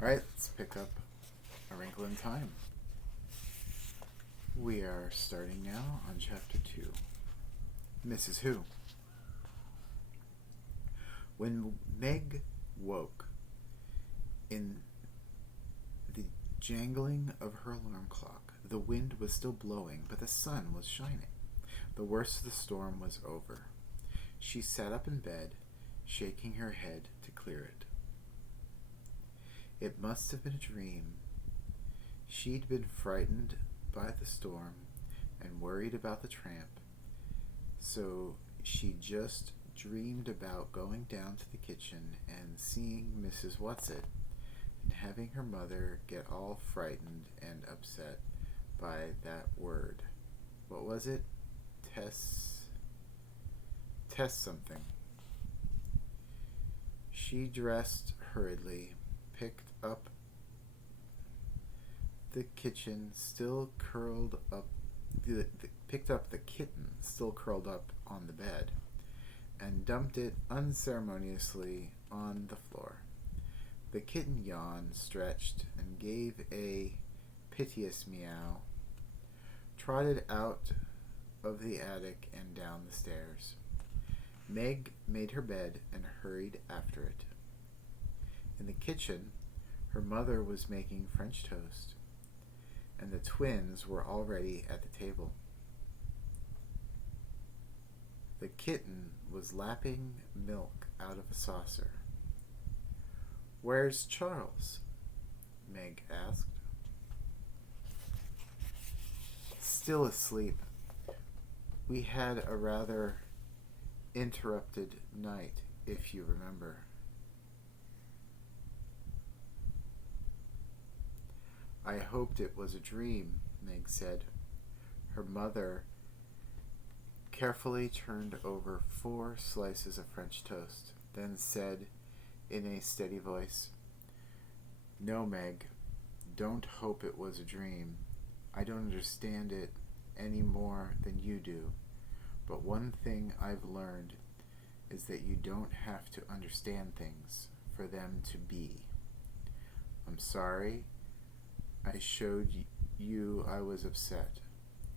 Alright, let's pick up A Wrinkle in Time. We are starting now on Chapter 2. Mrs. Who. When Meg woke, in the jangling of her alarm clock, the wind was still blowing, but the sun was shining. The worst of the storm was over. She sat up in bed, shaking her head to clear it. It must have been a dream. She'd been frightened by the storm and worried about the tramp, so she just dreamed about going down to the kitchen and seeing Mrs. Whatsit and having her mother get all frightened and upset by that word. What was it? Test something. She dressed hurriedly, picked up the kitten still curled up on the bed and dumped it unceremoniously on the floor. The kitten yawned, stretched, and gave a piteous meow, trotted out of the attic and down the stairs. Meg made her bed and hurried after it. In the kitchen, her mother was making French toast, and the twins were already at the table. The kitten was lapping milk out of a saucer. "Where's Charles?" Meg asked. "Still asleep. We had a rather interrupted night, if you remember." "I hoped it was a dream," Meg said. Her mother carefully turned over 4 slices of French toast, then said in a steady voice, "No, Meg, don't hope it was a dream. I don't understand it any more than you do. But one thing I've learned is that you don't have to understand things for them to be. I'm sorry I showed you I was upset.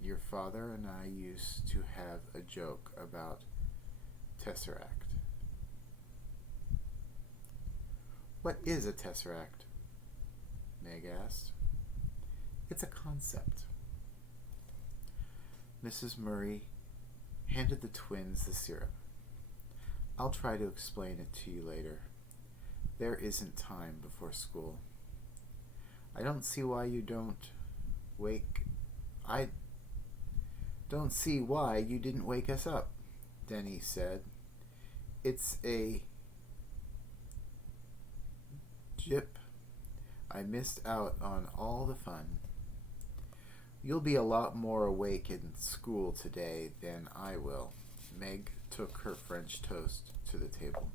Your father and I used to have a joke about tesseract." "What is a tesseract?" Meg asked. "It's a concept." Mrs. Murray handed the twins the syrup. "I'll try to explain it to you later. There isn't time before school." I don't see why you didn't wake us up," Denny said. "It's a jip. I missed out on all the fun. You'll be a lot more awake in school today than I will." Meg took her French toast to the table.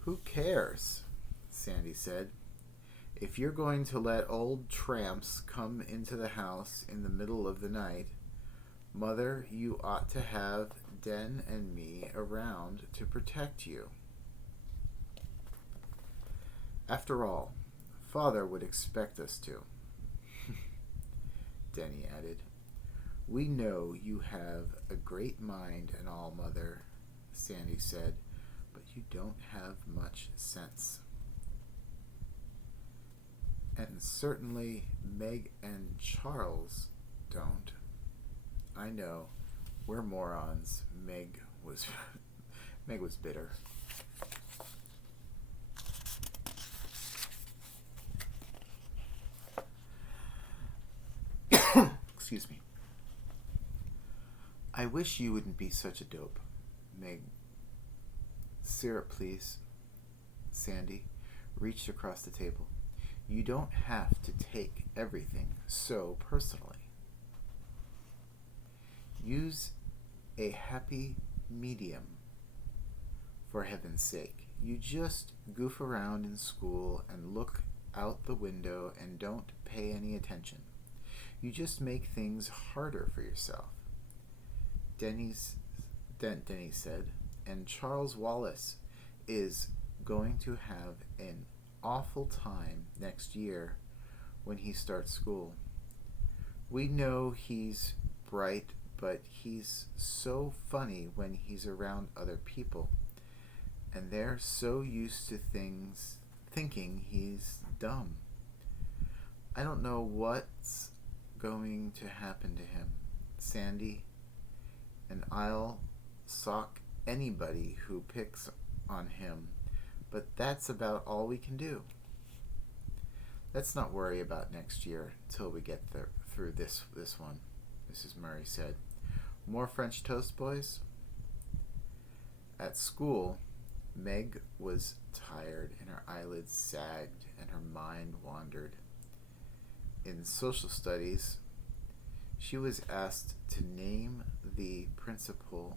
"Who cares?" Sandy said. "If you're going to let old tramps come into the house in the middle of the night, Mother, you ought to have Den and me around to protect you. After all, Father would expect us to." Denny added. "We know you have a great mind and all, Mother," Sandy said, "but you don't have much sense. And certainly Meg and Charles don't. I know, we're morons." Meg was bitter. Excuse me. "I wish you wouldn't be such a dope, Meg." "Syrup, please." Sandy reached across the table. "You don't have to take everything so personally. Use a happy medium, for heaven's sake. You just goof around in school and look out the window and don't pay any attention. You just make things harder for yourself." Denny said, "And Charles Wallace is going to have an awful time next year when he starts school. We know he's bright, but he's so funny when he's around other people, and they're so used to things thinking he's dumb. I don't know what's going to happen to him, Sandy, and I'll sock anybody who picks on him, but that's about all we can do. Let's not worry about next year till we get through this one, Mrs. Murray said. More French toast, boys? At school, Meg was tired and her eyelids sagged and her mind wandered. In social studies, she was asked to name the principal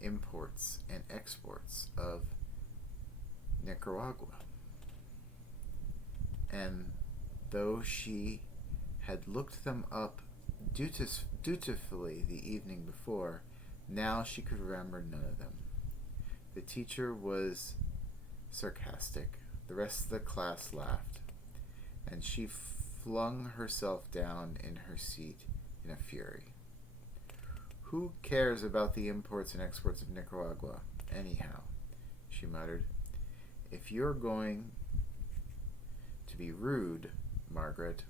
imports and exports of Nicaragua. And though she had looked them up dutifully the evening before, now she could remember none of them. The teacher was sarcastic. The rest of the class laughed, and she flung herself down in her seat in a fury. Who cares about the imports and exports of Nicaragua, anyhow? She muttered. If you're going to be rude, Margaret,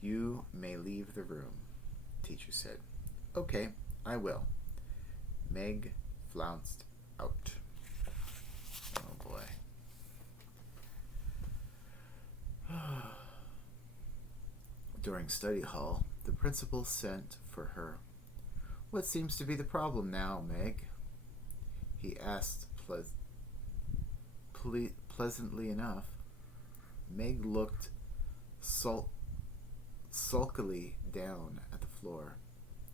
you may leave the room, the teacher said. Okay, I will. Meg flounced out. Oh boy. During study hall, the principal sent for her. What seems to be the problem now, Meg? He asked pleasantly enough. Meg looked sulkily down at the floor.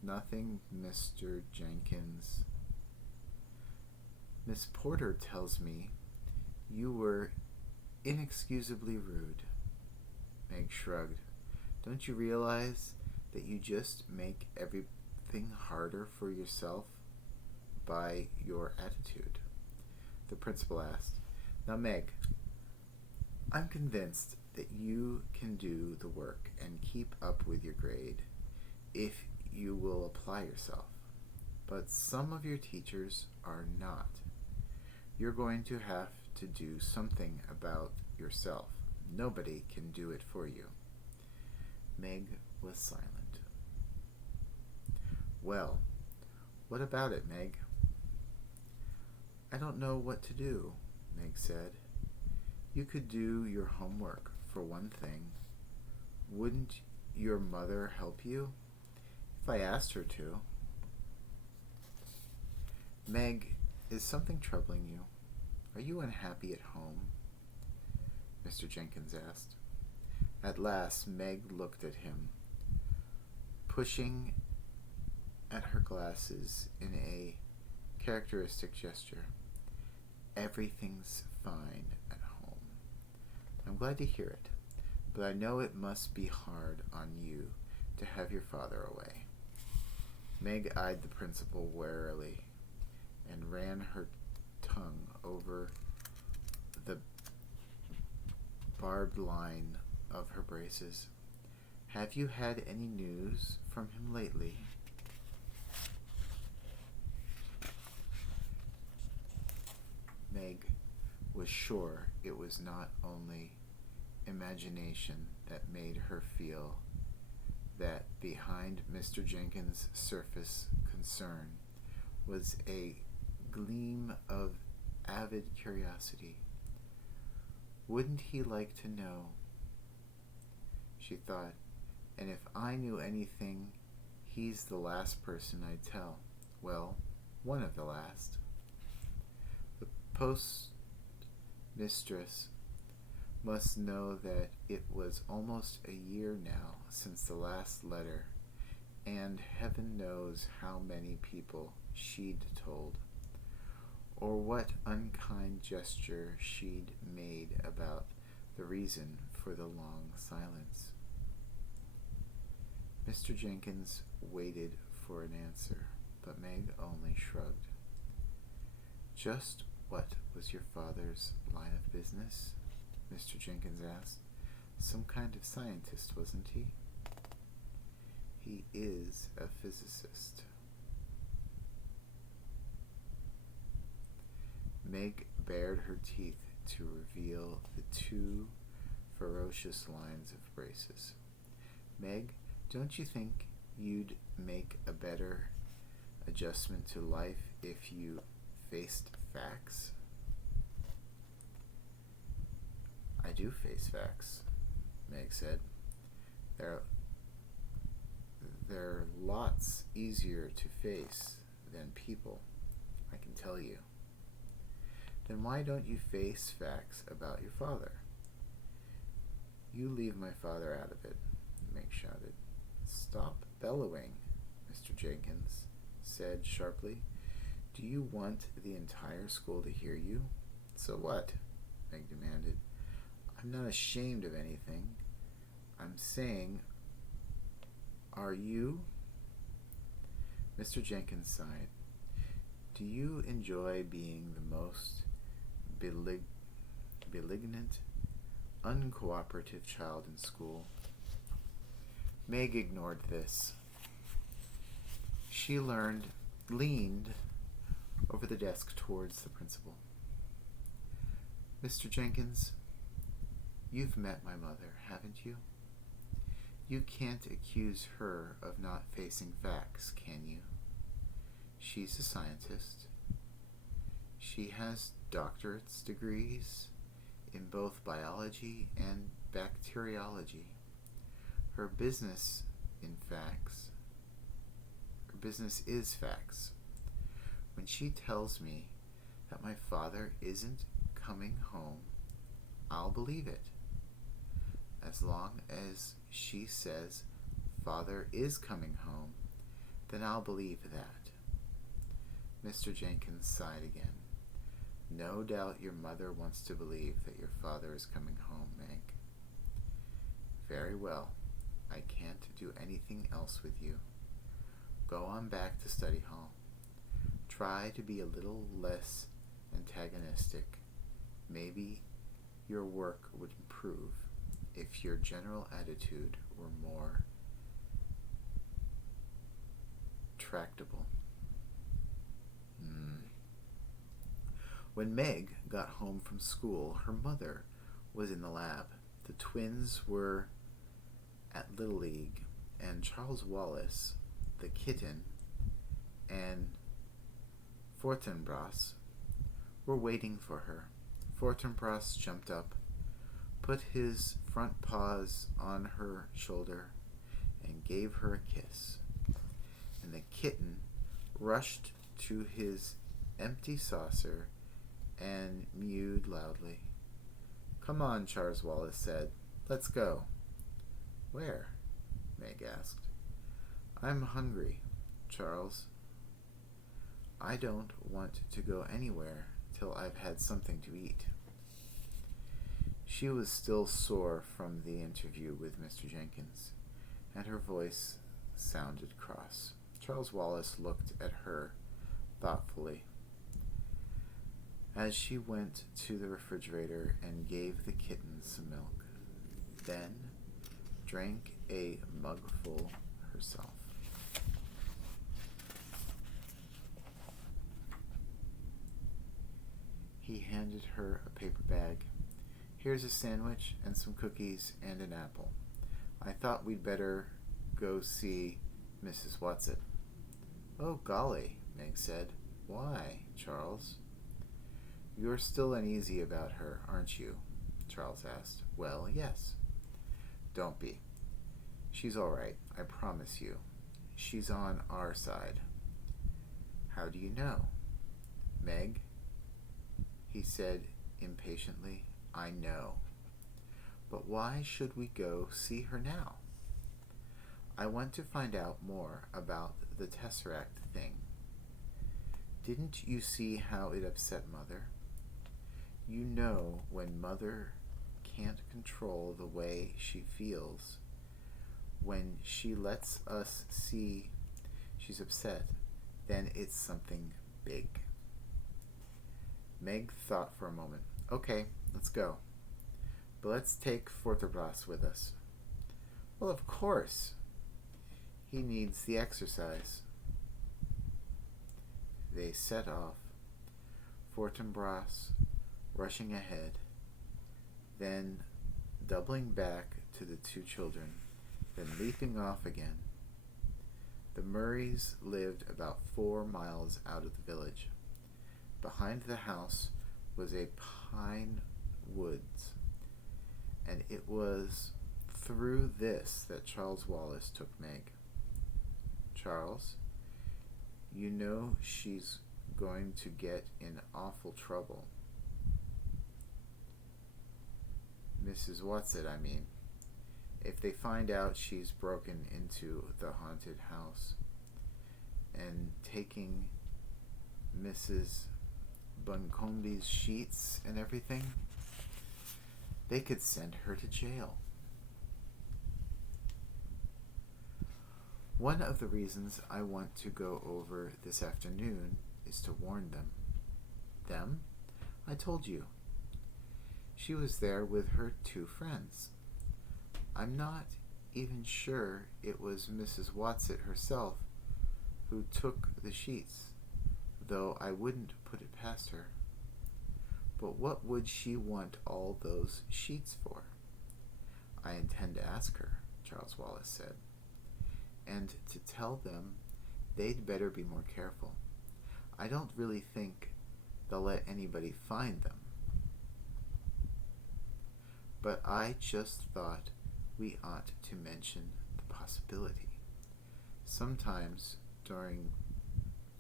Nothing, Mr. Jenkins. Miss Porter tells me you were inexcusably rude. Meg shrugged. Don't you realize that you just make everything harder for yourself by your attitude? The principal asked. Now, Meg, I'm convinced that you can do the work and keep up with your grade if you will apply yourself. But some of your teachers are not. You're going to have to do something about yourself. Nobody can do it for you. Meg was silent. Well, what about it, Meg? I don't know what to do, Meg said. You could do your homework, for one thing. Wouldn't your mother help you? If I asked her to. Meg, is something troubling you? Are you unhappy at home? Mr. Jenkins asked. At last, Meg looked at him, pushing at her glasses in a characteristic gesture. Everything's fine at home. I'm glad to hear it, but I know it must be hard on you to have your father away. Meg eyed the principal warily and ran her tongue over the barbed line of her braces. Have you had any news from him lately? Meg was sure it was not only imagination that made her feel that behind Mr. Jenkins' surface concern was a gleam of avid curiosity. Wouldn't he like to know? She thought, and if I knew anything, he's the last person I'd tell. Well, one of the last. The postmistress must know that it was almost a year now since the last letter, and heaven knows how many people she'd told, or what unkind gesture she'd made about the reason for the long silence. Mr. Jenkins waited for an answer, but Meg only shrugged. Just what was your father's line of business? Mr. Jenkins asked. Some kind of scientist, wasn't he? He is a physicist. Meg bared her teeth to reveal the two ferocious lines of braces. Meg, don't you think you'd make a better adjustment to life if you faced facts? I do face facts, Meg said. They're lots easier to face than people, I can tell you. Then why don't you face facts about your father? You leave my father out of it, Meg shouted. Stop bellowing, Mr. Jenkins said sharply. Do you want the entire school to hear you? So what? Meg demanded. I'm not ashamed of anything. I'm saying, are you? Mr. Jenkins sighed. Do you enjoy being the most malignant, uncooperative child in school? Meg ignored this. She leaned over the desk towards the principal. Mr. Jenkins, you've met my mother, haven't you? You can't accuse her of not facing facts, can you? She's a scientist. She has doctorate degrees in both biology and bacteriology. Her business is facts. When she tells me that my father isn't coming home, I'll believe it. As long as she says father is coming home, then I'll believe that. Mr. Jenkins sighed again. No doubt your mother wants to believe that your father is coming home, Meg. Very well. I can't do anything else with you. Go on back to study hall. Try to be a little less antagonistic. Maybe your work would improve if your general attitude were more tractable. When Meg got home from school, her mother was in the lab. The twins were at Little League, and Charles Wallace, the kitten, and Fortinbras were waiting for her. Fortinbras jumped up, put his front paws on her shoulder, and gave her a kiss. And the kitten rushed to his empty saucer and mewed loudly. Come on, Charles Wallace said. Let's go. Where? Meg asked. I'm hungry, Charles. I don't want to go anywhere till I've had something to eat. She was still sore from the interview with Mr. Jenkins, and her voice sounded cross. Charles Wallace looked at her thoughtfully as she went to the refrigerator and gave the kitten some milk, then drank a mugful herself. He handed her a paper bag. Here's a sandwich and some cookies and an apple. I thought we'd better go see Mrs. Watson. Oh, golly, Meg said. Why, Charles? You're still uneasy about her, aren't you? Charles asked. Well, yes. Don't be. She's all right, I promise you. She's on our side. How do you know? Meg, he said impatiently. I know. But why should we go see her now? I want to find out more about the Tesseract thing. Didn't you see how it upset Mother? You know, when Mother can't control the way she feels, when she lets us see she's upset, then it's something big. Meg thought for a moment. Okay, let's go. But let's take Forterbras with us. Well, of course. He needs the exercise. They set off, Fortinbras rushing ahead, then doubling back to the two children, then leaping off again. The Murrays lived about 4 miles out of the village. Behind the house was a pine woods, and it was through this that Charles Wallace took Meg. Charles, you know she's going to get in awful trouble. Mrs. Watson, I mean. If they find out she's broken into the haunted house and taking Mrs. Buncombe's sheets and everything, they could send her to jail. One of the reasons I want to go over this afternoon is to warn them. Them? I told you. She was there with her 2 friends. I'm not even sure it was Mrs. Watson herself who took the sheets, though I wouldn't put it past her. But what would she want all those sheets for? I intend to ask her, Charles Wallace said, and to tell them they'd better be more careful. I don't really think they'll let anybody find them. But I just thought we ought to mention the possibility. Sometimes during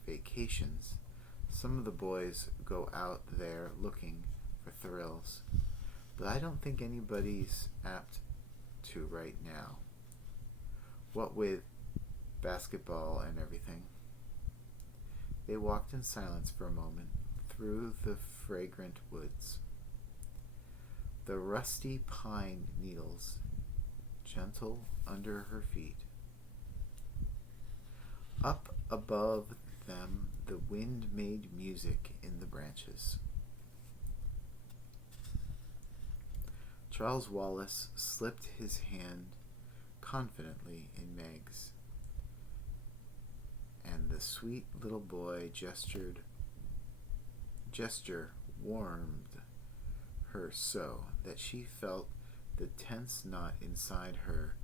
vacations, some of the boys go out there looking for thrills, but I don't think anybody's apt to right now. What with basketball and everything. They walked in silence for a moment through the fragrant woods. The rusty pine needles gentle under her feet. Up above them, the wind made music in the branches. Charles Wallace slipped his hand confidently in Meg's, and the sweet little boy gesture warmed her so that she felt the tense knot inside her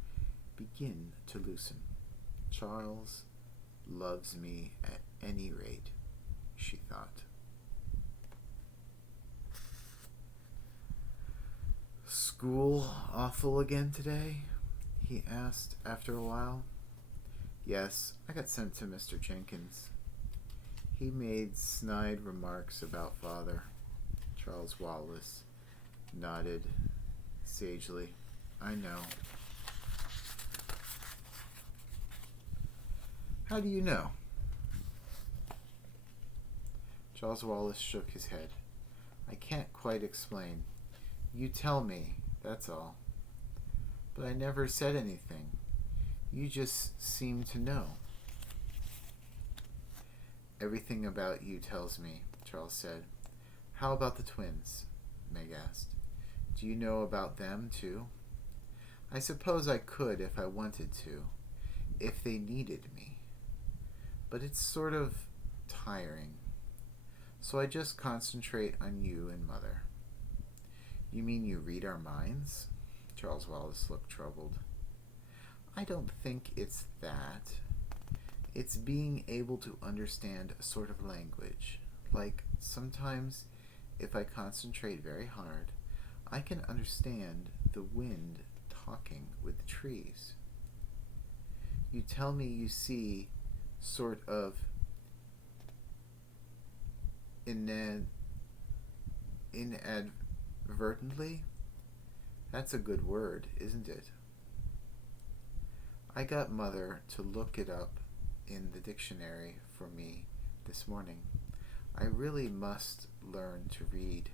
begin to loosen. Charles loves me at any rate, she thought. School awful again today? He asked after a while. Yes, I got sent to Mr. Jenkins. He made snide remarks about father. Charles Wallace nodded sagely. I know. How do you know? Charles Wallace shook his head. I can't quite explain. You tell me, that's all. But I never said anything. You just seem to know. Everything about you tells me, Charles said. How about the twins? Meg asked. Do you know about them, too? I suppose I could if I wanted to, if they needed me. But it's sort of tiring. So I just concentrate on you and Mother. You mean you read our minds? Charles Wallace looked troubled. I don't think it's that. It's being able to understand a sort of language. Like, sometimes, if I concentrate very hard, I can understand the wind talking with the trees. You tell me you see sort of inadvertently? That's a good word, isn't it? I got Mother to look it up in the dictionary for me this morning. I really must learn to read,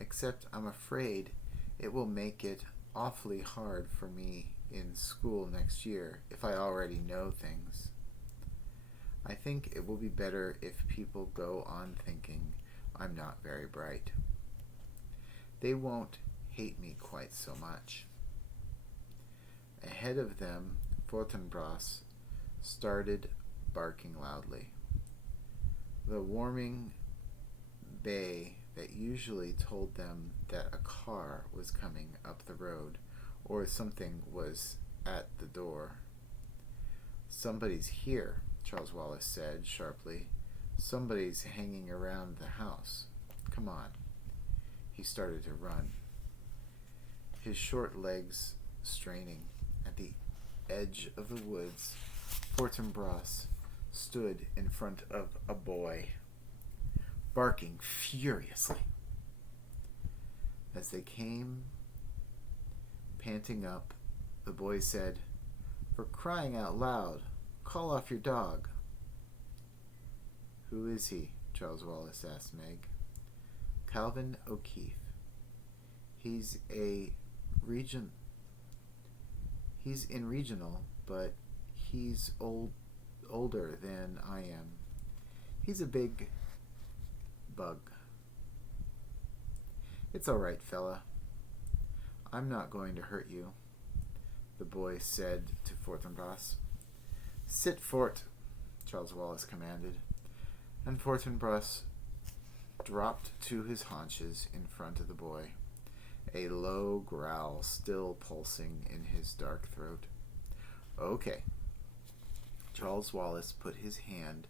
except I'm afraid it will make it awfully hard for me in school next year if I already know things. I think it will be better if people go on thinking I'm not very bright. They won't hate me quite so much. Ahead of them, Fortinbras started barking loudly. The warning bay that usually told them that a car was coming up the road or something was at the door. "Somebody's here," Charles Wallace said sharply. "Somebody's hanging around the house. Come on." He started to run, his short legs straining. At the edge of the woods, Fortinbras stood in front of a boy, barking furiously. As they came panting up, the boy said, "For crying out loud, call off your dog." "Who is he?" Charles Wallace asked Meg. "Calvin O'Keefe. He's in regional, but he's older than I am. He's a big bug." "It's all right, fella. I'm not going to hurt you," the boy said to Fortinbras. "Sit, Fort," Charles Wallace commanded, and Fortinbras dropped to his haunches in front of the boy, a low growl still pulsing in his dark throat. "Okay." Charles Wallace put his hand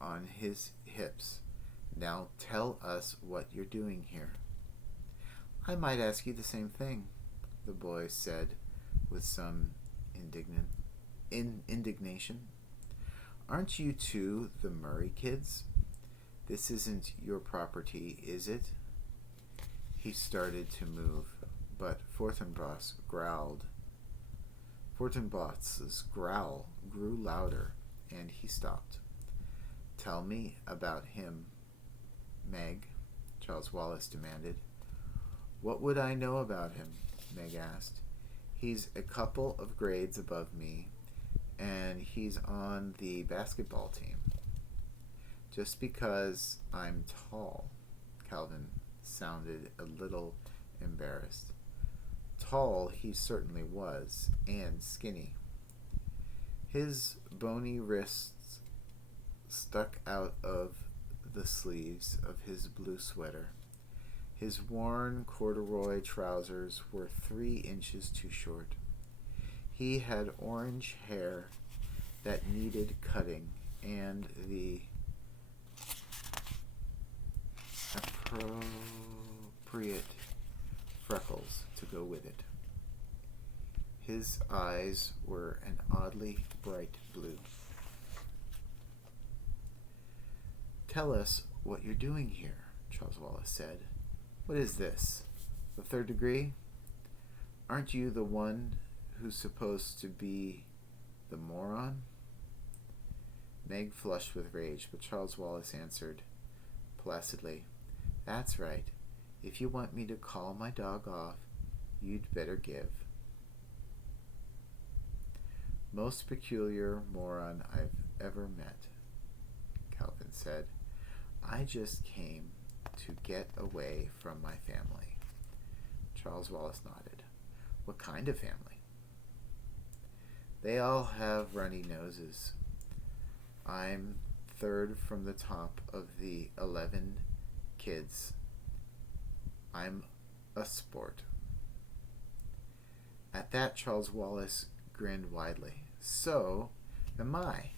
on his hips. "Now tell us what you're doing here." "I might ask you the same thing," the boy said with some indignation. "Aren't you two the Murray kids? This isn't your property, is it?" He started to move, but Fortinbras's growl grew louder, and he stopped. "Tell me about him, Meg," Charles Wallace demanded. "What would I know about him?" Meg asked. "He's a couple of grades above me, and he's on the basketball team." "Just because I'm tall," Calvin sounded a little embarrassed. Tall he certainly was, and skinny. His bony wrists stuck out of the sleeves of his blue sweater. His worn corduroy trousers were 3 inches too short. He had orange hair that needed cutting, and the appropriate freckles to go with it. His eyes were an oddly bright blue. "Tell us what you're doing here," Charles Wallace said. "What is this? The 3rd degree? Aren't you the one who's supposed to be the moron?" Meg flushed with rage, but Charles Wallace answered placidly, "That's right. If you want me to call my dog off, you'd better give." "Most peculiar moron I've ever met," Calvin said. "I just came to get away from my family." Charles Wallace nodded. "What kind of family?" "They all have runny noses. I'm 3rd from the top of the 11 kids. I'm a sport." At that, Charles Wallace grinned widely. "So am I."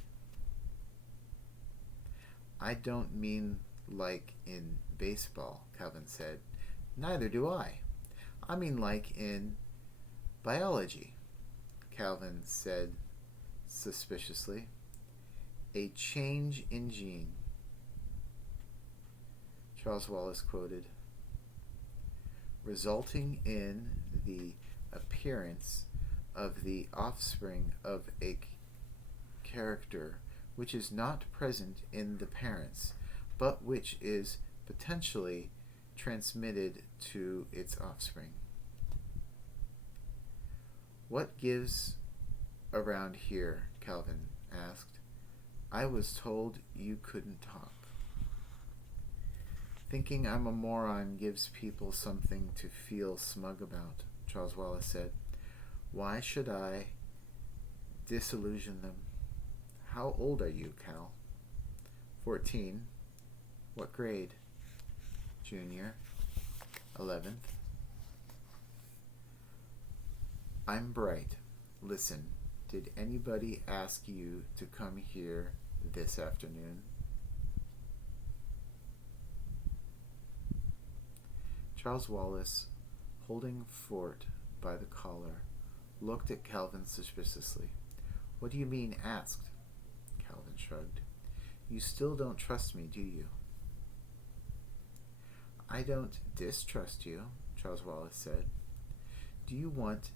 "I don't mean like in baseball," Calvin said. "Neither do I. I mean like in biology," Calvin said suspiciously. "A change in gene," Charles Wallace quoted, "resulting in the appearance of the offspring of a character which is not present in the parents, but which is potentially transmitted to its offspring." "What gives around here?" Calvin asked. "I was told you couldn't talk." Thinking I'm a moron gives people something to feel smug about, Charles Wallace said. Why should I disillusion them? How old are you, Cal? 14. What grade? Junior. 11th. I'm bright. Listen, did anybody ask you to come here this afternoon? Charles Wallace, holding Fort by the collar, looked at Calvin suspiciously. What do you mean, asked? Calvin shrugged. You still don't trust me, do you? I don't distrust you, Charles Wallace said. Do you want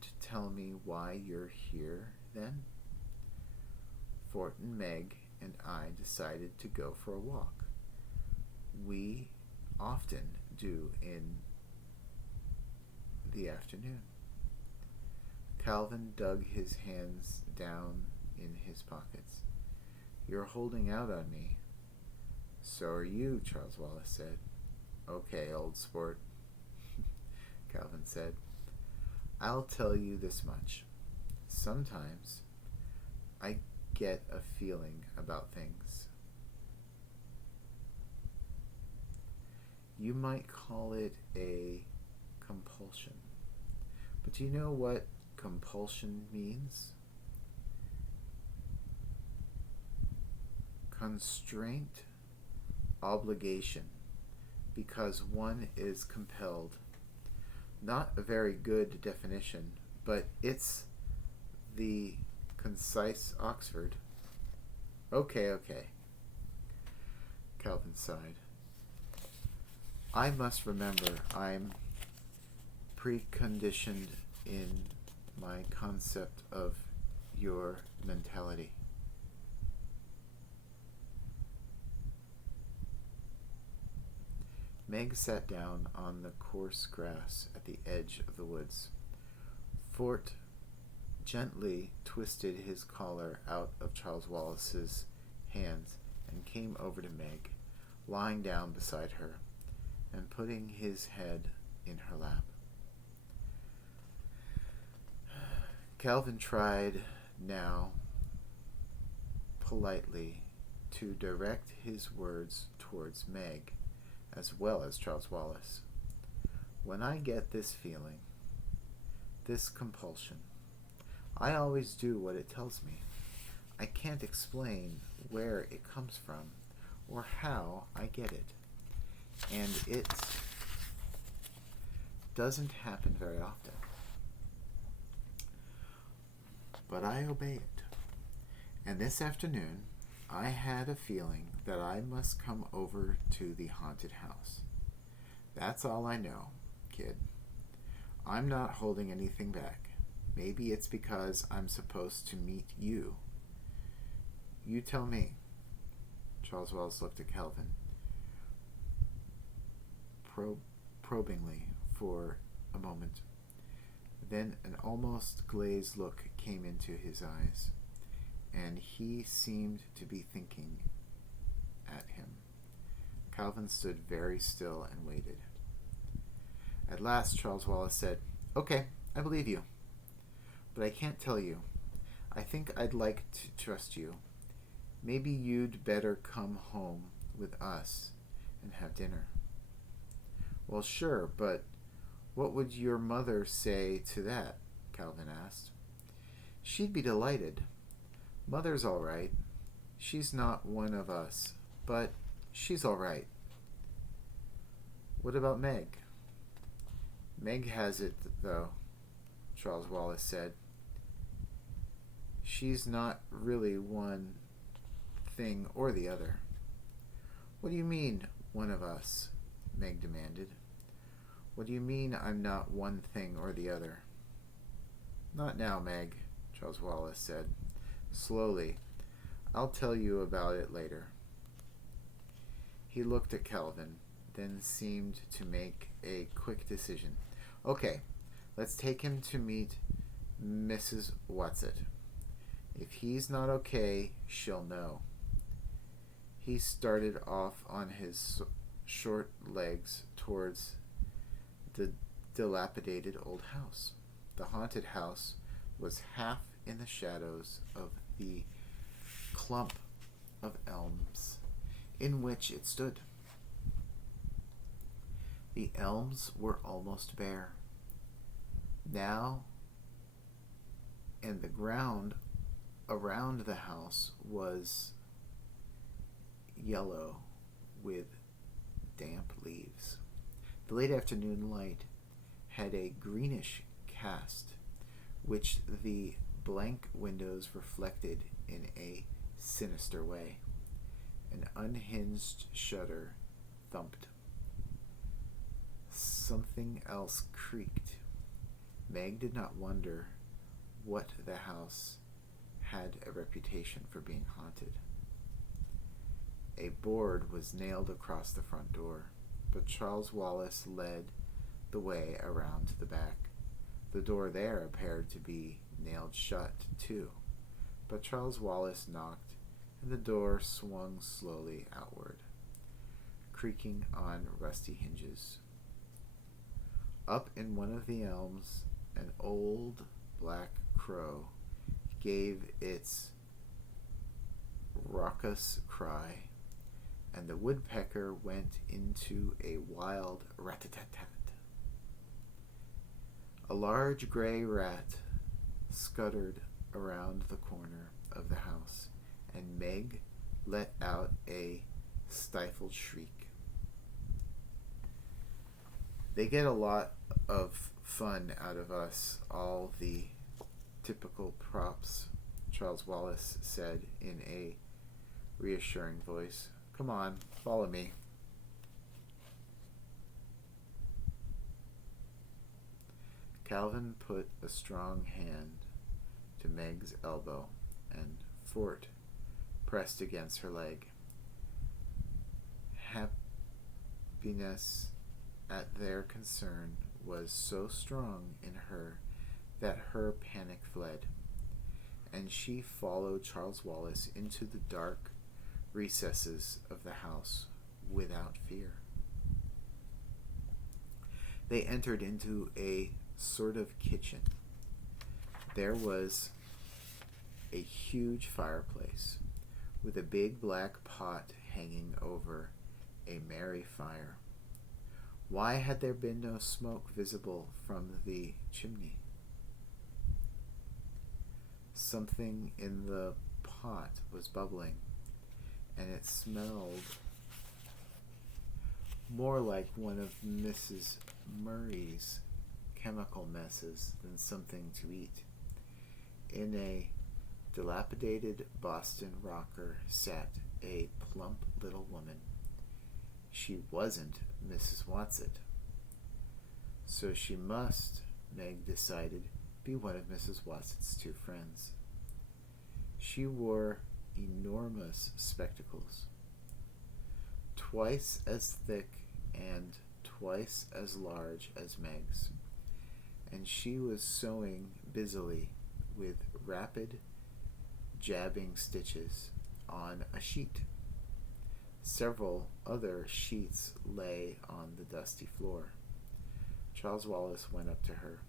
to tell me why you're here, then? Fort and Meg and I decided to go for a walk. We often do in the afternoon. Calvin dug his hands down in his pockets. You're holding out on me. So are you, Charles Wallace said. Okay, old sport, Calvin said. I'll tell you this much. Sometimes I get a feeling about things. You might call it a compulsion. But do you know what compulsion means? Constraint, obligation, because one is compelled. Not a very good definition, but it's the concise Oxford. Okay, Calvin sighed. I must remember I'm preconditioned in my concept of your mentality. Meg sat down on the coarse grass at the edge of the woods. Fort gently twisted his collar out of Charles Wallace's hands and came over to Meg, lying down beside her and putting his head in her lap. Calvin tried now politely to direct his words towards Meg as well as Charles Wallace. When I get this feeling, this compulsion, I always do what it tells me. I can't explain where it comes from or how I get it. And it doesn't happen very often. But I obey it. And this afternoon, I had a feeling that I must come over to the haunted house. That's all I know, kid. I'm not holding anything back. Maybe it's because I'm supposed to meet you. You tell me. Charles Wells looked at Calvin probingly for a moment. Then an almost glazed look came into his eyes, and he seemed to be thinking at him. Calvin stood very still and waited. At last, Charles Wallace said, Okay, I believe you. But I can't tell you. I think I'd like to trust you. Maybe you'd better come home with us and have dinner. Well, sure, but what would your mother say to that? Calvin asked. She'd be delighted. Mother's all right. She's not one of us, but she's all right. What about Meg? Meg has it, though, Charles Wallace said. She's not really one thing or the other. What do you mean, one of us? Meg demanded. What do you mean I'm not one thing or the other? Not now, Meg, Charles Wallace said. Slowly. I'll tell you about it later. He looked at Calvin, then seemed to make a quick decision. Okay, let's take him to meet Mrs. Whatsit. If he's not okay, she'll know. He started off on his short legs towards the dilapidated old house. The haunted house was half in the shadows of the clump of elms in which it stood. The elms were almost bare now, and the ground around the house was yellow with damp leaves. The late afternoon light had a greenish cast, which the blank windows reflected in a sinister way. An unhinged shutter thumped. Something else creaked. Meg did not wonder what the house had a reputation for being haunted. A board was nailed across the front door, but Charles Wallace led the way around to the back. The door there appeared to be nailed shut, too, but Charles Wallace knocked, and the door swung slowly outward, creaking on rusty hinges. Up in one of the elms, an old black crow gave its raucous cry, and the woodpecker went into a wild rat-a-tat-tat. A large gray rat scuttered around the corner of the house, and Meg let out a stifled shriek. They get a lot of fun out of us, all the typical props, Charles Wallace said in a reassuring voice. Come on, follow me. Calvin put a strong hand to Meg's elbow, and Fort pressed against her leg. Happiness at their concern was so strong in her that her panic fled, and she followed Charles Wallace into the dark recesses of the house without fear. They entered into a sort of kitchen. There was a huge fireplace with a big black pot hanging over a merry fire. Why had there been no smoke visible from the chimney? Something in the pot was bubbling, and it smelled more like one of Mrs. Murray's chemical messes than something to eat. In a dilapidated Boston rocker sat a plump little woman. She wasn't Mrs. Watson, so she must, Meg decided, be one of Mrs. Watson's two friends. She wore enormous spectacles, twice as thick and twice as large as Meg's, and she was sewing busily with rapid, jabbing stitches on a sheet. Several other sheets lay on the dusty floor. Charles Wallace went up to her.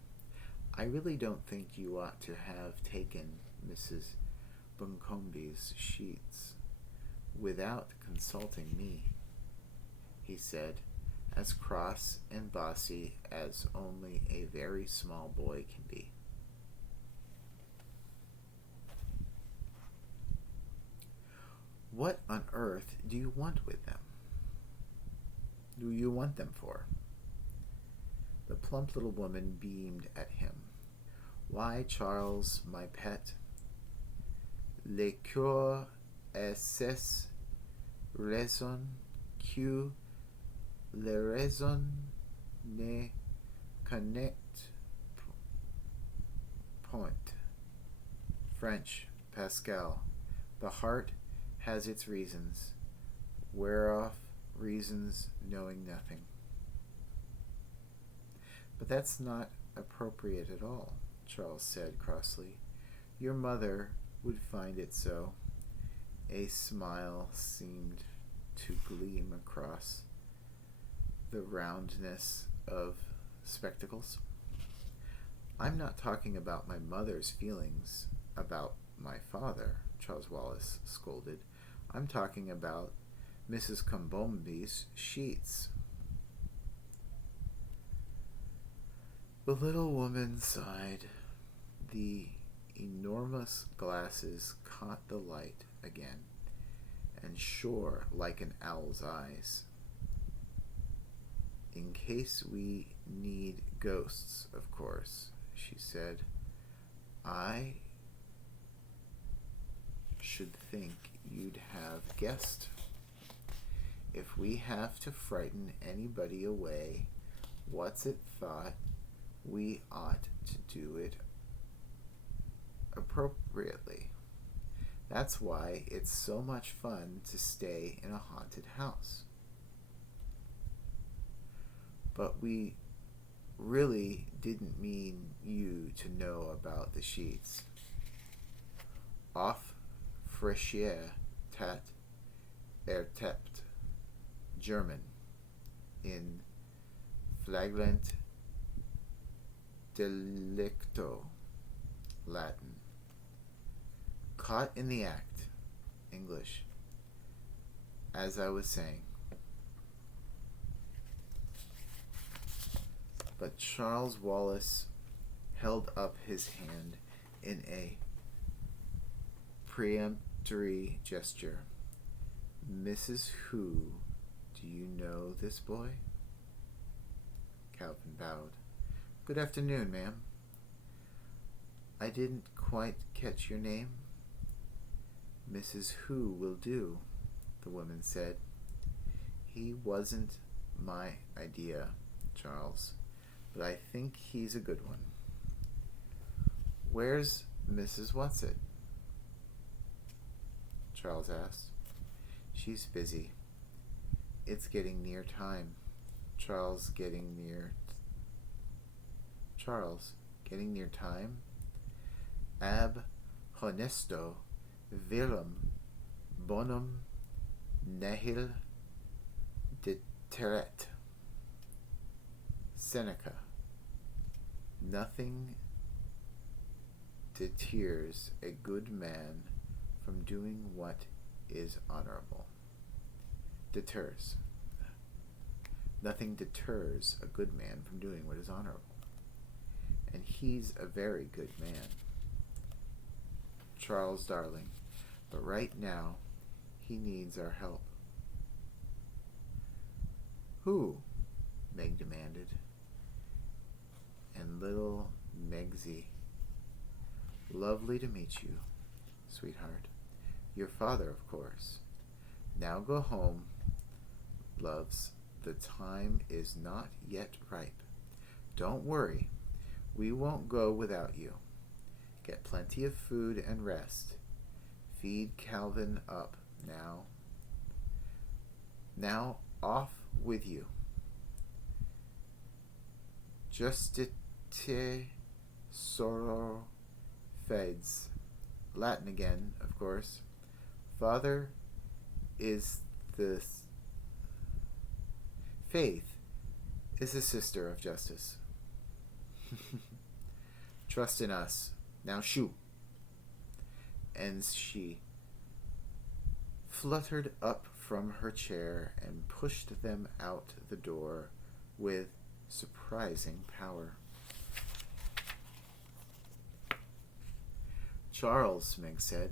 I really don't think you ought to have taken Mrs. Buncombe's sheets without consulting me, he said, as cross and bossy as only a very small boy can be. What on earth do you want with them? Do you want them for? The plump little woman beamed at him. Why, Charles, my pet, le cœur est cette raison que la raison ne connaît point. French, Pascal. The heart has its reasons, whereof reasons knowing nothing. But that's not appropriate at all, Charles said crossly. Your mother would find it so. A smile seemed to gleam across the roundness of spectacles. I'm not talking about my mother's feelings about my father, Charles Wallace scolded. I'm talking about Mrs. Combombi's sheets. The little woman sighed. The enormous glasses caught the light again and shore like an owl's eyes. In case we need ghosts, of course, she said. I should think you'd have guessed. If we have to frighten anybody away, what's it thought we ought to do it appropriately. That's why it's so much fun to stay in a haunted house. But we really didn't mean you to know about the sheets. Auf frische Tat ertappt, German, in flagrant delicto, Latin. Caught in the act, English. As I was saying. But Charles Wallace held up his hand in a peremptory gesture. Mrs. Who, do you know this boy? Calvin bowed. Good afternoon, ma'am. I didn't quite catch your name. Mrs. Who will do, the woman said. He wasn't my idea, Charles, but I think he's a good one. Where's Mrs. Whatsit? Charles asked. She's busy. It's getting near time. Charles, getting near time? Ab honesto virum bonum nihil deteret. Seneca. Nothing deters a good man from doing what is honorable. Deters. Nothing deters a good man from doing what is honorable. And he's a very good man. Charles, darling, but right now he needs our help. Who? Meg demanded. And little Megsy. Lovely to meet you, sweetheart. Your father, of course. Now go home, loves. The time is not yet ripe. Don't worry. We won't go without you. Get plenty of food and rest. Feed Calvin up now. Now off with you. Justite soror feds. Latin again, of course. Father is the faith is a sister of justice. Trust in us. Now shoo. And she fluttered up from her chair and pushed them out the door with surprising power. Charles, Meg said,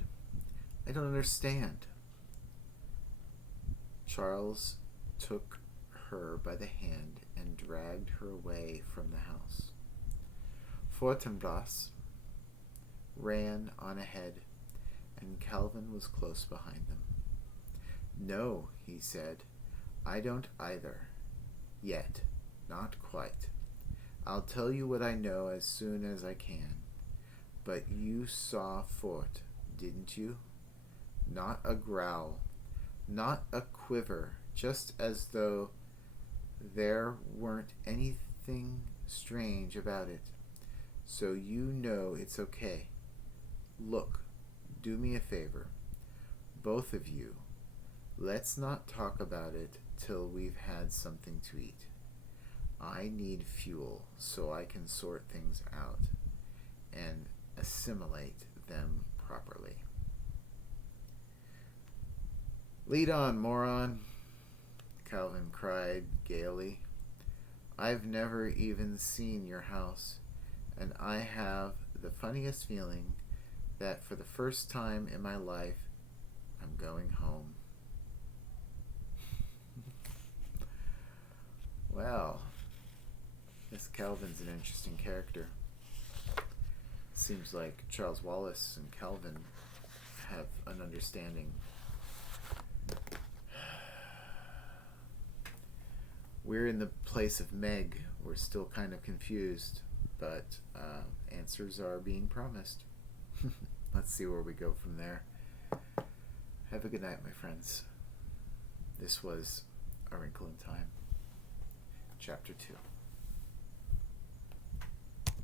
I don't understand. Charles took her by the hand and dragged her away from the house. Fortinbras ran on ahead, and Calvin was close behind them. No, he said, I don't either. Yet. Not quite. I'll tell you what I know as soon as I can. But you saw Fort, didn't you? Not a growl, not a quiver, just as though there weren't anything strange about it. So you know it's okay. Look, do me a favor. Both of you, let's not talk about it till we've had something to eat. I need fuel so I can sort things out and assimilate them properly. Lead on, moron, Calvin cried gaily. I've never even seen your house, and I have the funniest feeling that for the first time in my life, I'm going home. Well, this Calvin's an interesting character. Seems like Charles Wallace and Calvin have an understanding. We're in the place of Meg. We're still kind of confused, but answers are being promised. Let's see where we go from there. Have a good night, my friends. This was A Wrinkle in Time, Chapter 2.